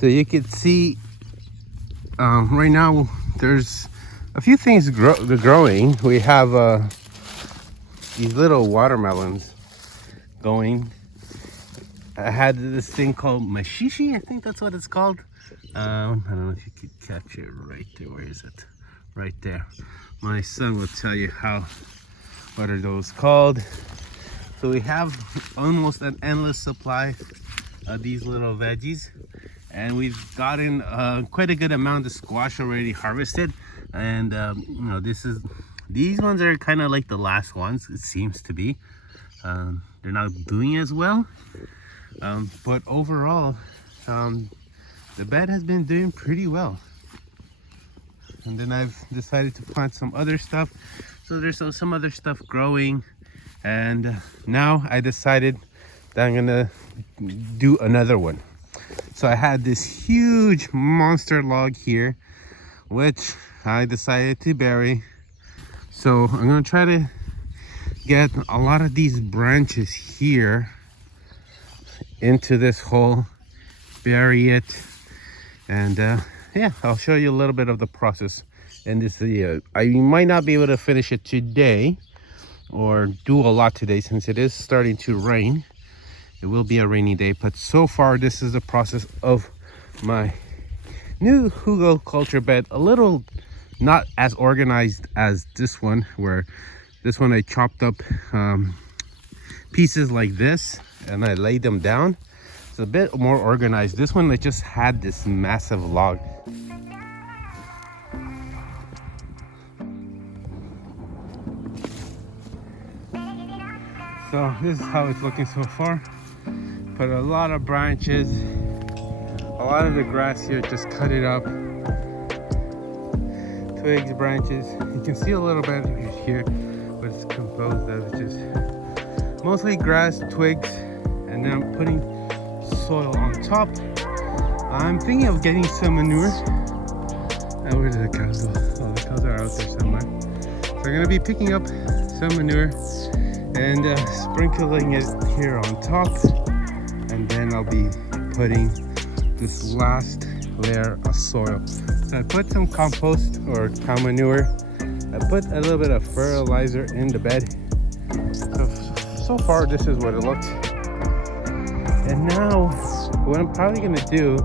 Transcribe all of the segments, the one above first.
So you can see right now there's a few things growing. We have these little watermelons going. I had this thing called mashishi, I think that's what it's called. I don't know if you could catch it right there. Where is it? Right there. My son will tell you what are those called. So we have almost an endless supply of these little veggies, and we've gotten quite a good amount of squash already harvested. And you know, these ones are kind of like the last ones, it seems to be. They're not doing as well, but overall the bed has been doing pretty well. And then I've decided to plant some other stuff, so there's some other stuff growing. And now I decided that I'm gonna do another one. So I had this huge monster log here, which I decided to bury. So I'm gonna try to get a lot of these branches here into this hole, bury it, and yeah, I'll show you a little bit of the process in this video. I might not be able to finish it today or do a lot today since it is starting to rain. It will be a rainy day, but so far this is the process of my new Hugelkultur bed. A little not as organized as this one, where this one I chopped up pieces like this and I laid them down. It's a bit more organized. This one I just had this massive log. So this is how it's looking so far. Put a lot of branches, a lot of the grass here, just cut it up. Twigs, branches. You can see a little bit here what it's composed of. It's just mostly grass, twigs, and then I'm putting soil on top. I'm thinking of getting some manure. Oh, where did the cows go? Oh, the cows are out there somewhere. So I'm gonna be picking up some manure and sprinkling it here on top, and then I'll be putting this last layer of soil. So I put some compost or cow manure. I put a little bit of fertilizer in the bed. So far this is what it looks. And now what I'm probably gonna do,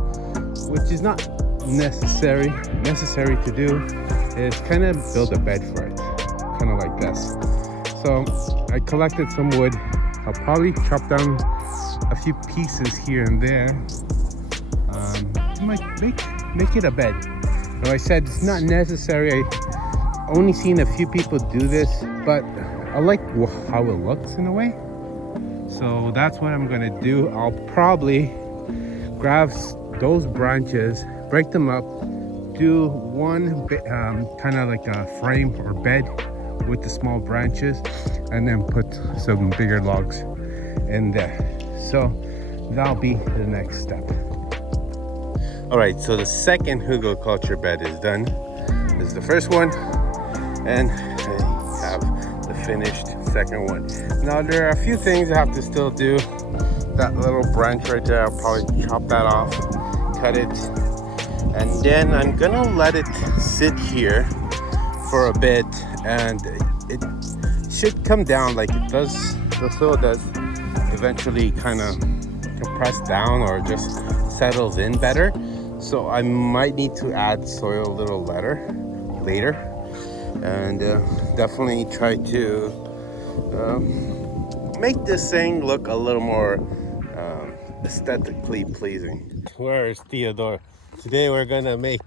which is not necessary to do, is kind of build a bed for it, kind of like this. So I collected some wood. I'll probably chop down a few pieces here and there. Might make it a bed. Now I said it's not necessary. I only seen a few people do this, but I like how it looks in a way. So that's what I'm gonna do. I'll probably grab those branches, break them up, do one kind of like a frame or bed with the small branches, and then put some bigger logs in there. So that'll be the next step. All right, so the second Hugelkultur bed is done. This is the first one, and I have the finished second one. Now there are a few things I have to still do. That little branch right there, I'll probably chop that off, cut it, and then I'm gonna let it sit here for a bit, and it should come down like it does. The soil does eventually kind of compress down or just settles in better. So I might need to add soil a little later, and definitely try to make this thing look a little more aesthetically pleasing. Where's Theodore? Today we're gonna make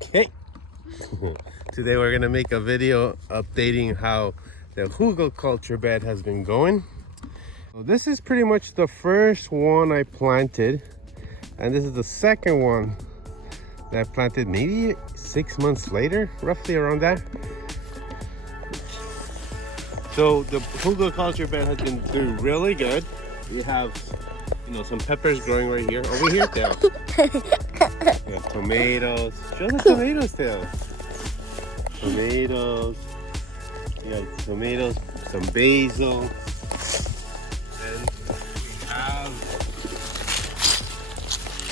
Today we're gonna make a video updating how the Hugelkultur bed has been going. So this is pretty much the first one I planted, and this is the second one that I planted maybe 6 months later, roughly around that. So the Hugelkultur bed has been doing really good. We have, some peppers growing right here. Over here, Theo. We have tomatoes. Show the tomatoes, Theo. Tomatoes. We have tomatoes, some basil. And we have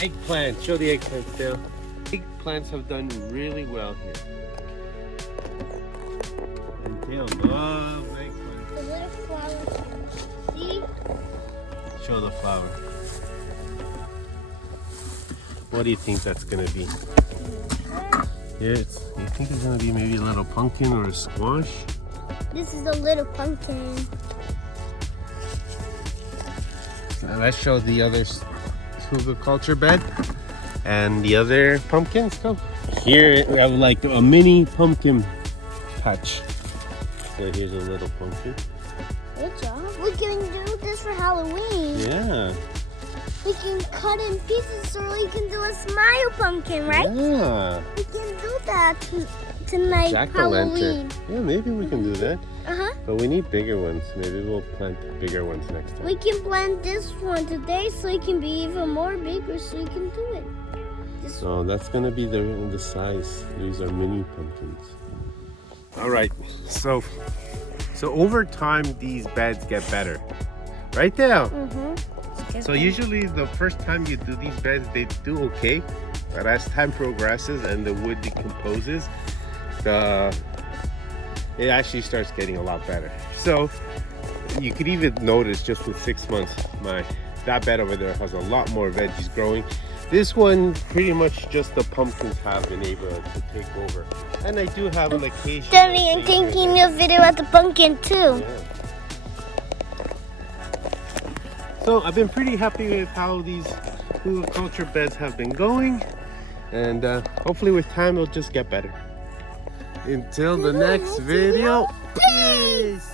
Eggplant. Show the eggplants now. Eggplants have done really well here. And Tail loves eggplants. The little flower. See? Show the flower. What do you think that's gonna be? Yeah, you think it's gonna be maybe a little pumpkin or a squash? This is a little pumpkin. Now let's show the other Hugelkultur bed and the other pumpkins. Go. Here we have like a mini pumpkin patch. So here's a little pumpkin. Good job. We can do this for Halloween. Yeah. We can cut in pieces so we can do a smile pumpkin, right? Yeah. We can do that tonight, Halloween. Yeah, maybe we can do that. Uh-huh. But we need bigger ones. Maybe we'll plant bigger ones next time. We can plant this one today so it can be even more bigger so we can do it. So that's gonna be the size. These are mini pumpkins. All right. So over time these beds get better. Right there. Mm-hmm. So usually the first time you do these beds, they do okay. But as time progresses and the wood decomposes, it actually starts getting a lot better. So you could even notice just with 6 months, that bed over there has a lot more veggies growing. This one, pretty much just the pumpkins have been able to take over. And I do have an occasion. Daddy, I'm taking a video at the pumpkin too. Yeah. So I've been pretty happy with how these Hugelkultur beds have been going. And hopefully with time it'll just get better. Until the next video, peace!